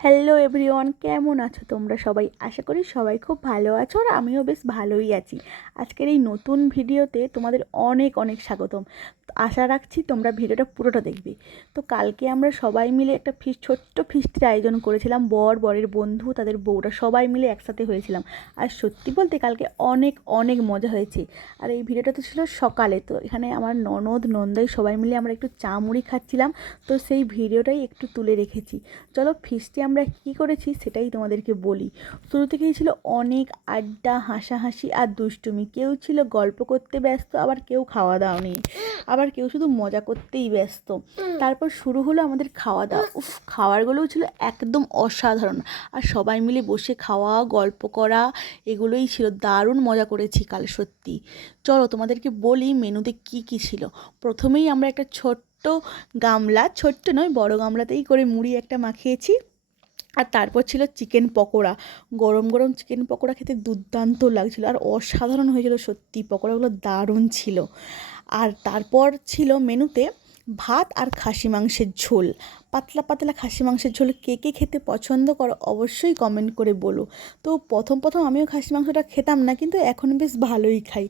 Hello everyone, কেমন আছো তোমরা সবাই? আশা করি সবাই খুব ভালো আছো আর আমিও বেশ ভালোই আছি। আজকের এই নতুন ভিডিওতে তোমাদের অনেক অনেক স্বাগতম। আশা রাখছি তোমরা ভিডিওটা পুরোটা দেখবে। তো কালকে আমরা সবাই মিলে একটা ছোট্ট ফিস্টের আয়োজন করেছিলাম। বরের বন্ধু, তাদের বউরা সবাই মিলে একসাথে হয়েছিলাম। আর সত্যি বলতে কালকে অনেক অনেক মজা হয়েছে। আর এই ভিডিওটা তো ছিল সকালে, তো এখানে আমার ননদাই সবাই মিলে আমরা একটু চা মুড়ি খাচ্ছিলাম। তো সেই ভিডিওটাই একটু তুলে রেখেছি। চলো ফিস্টে আমরা কী করেছি সেটাই তোমাদেরকে বলি। শুরু থেকেই ছিল অনেক আড্ডা, হাসাহাসি আর দুষ্টুমি। কেউ ছিল গল্প করতে ব্যস্ত, আবার কেউ খাওয়া দাওয়া নিয়ে, আবার কেউ শুধু মজা করতেই ব্যস্ত। তারপর শুরু হলো আমাদের খাওয়া দাওয়া। খাওয়ারগুলোও ছিল একদম অসাধারণ। আর সবাই মিলে বসে খাওয়া, গল্প করা, এগুলোই ছিল। দারুণ মজা করেছি কাল সত্যি। চলো তোমাদেরকে বলি মেনুতে কি কি ছিল। প্রথমেই আমরা একটা ছোট্ট গামলা, ছোট্ট নয় বড় গামলাতেই করে মুড়ি একটা মাখিয়েছি। আর তারপর ছিল চিকেন পকোড়া। গরম গরম চিকেন পকোড়া খেতে দুর্দান্ত লাগছিল আর অসাধারণ হয়েছিল সত্যি, পকোড়াগুলো দারুণ ছিল। আর তারপর ছিল মেনুতে ভাত আর খাসি মাংসের ঝোল। পাতলা পাতলা খাসি মাংসের ঝোল কে কে খেতে পছন্দ করো অবশ্যই কমেন্ট করে বলো। তো প্রথম আমিও খাসি মাংসটা খেতাম না, কিন্তু এখন বেশ ভালোই খাই।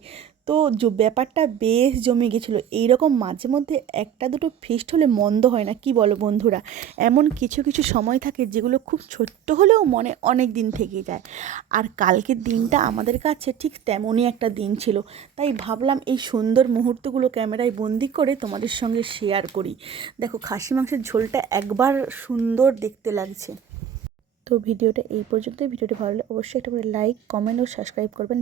তো ব্যাপারটা বেশ জমে গেছিলো। এইরকম মাঝে মধ্যে একটা দুটো ফিস্ট হলে মন্দ হয় না, কি বলো বন্ধুরা? এমন কিছু কিছু সময় থাকে যেগুলো খুব ছোট্ট হলেও মনে অনেক দিন থেকে যায়। আর কালকের দিনটা আমাদের কাছে ঠিক তেমনই একটা দিন ছিল। তাই ভাবলাম এই সুন্দর মুহূর্তগুলো ক্যামেরায় বন্দি করে তোমাদের সঙ্গে শেয়ার করি। দেখো খাসি মাংসের ঝোলটা একবার সুন্দর দেখতে লাগছে। তো ভিডিওটা এই পর্যন্তই। ভিডিওটি ভালো লাগলে অবশ্যই একটা করে লাইক, কমেন্ট ও সাবস্ক্রাইব করবেন।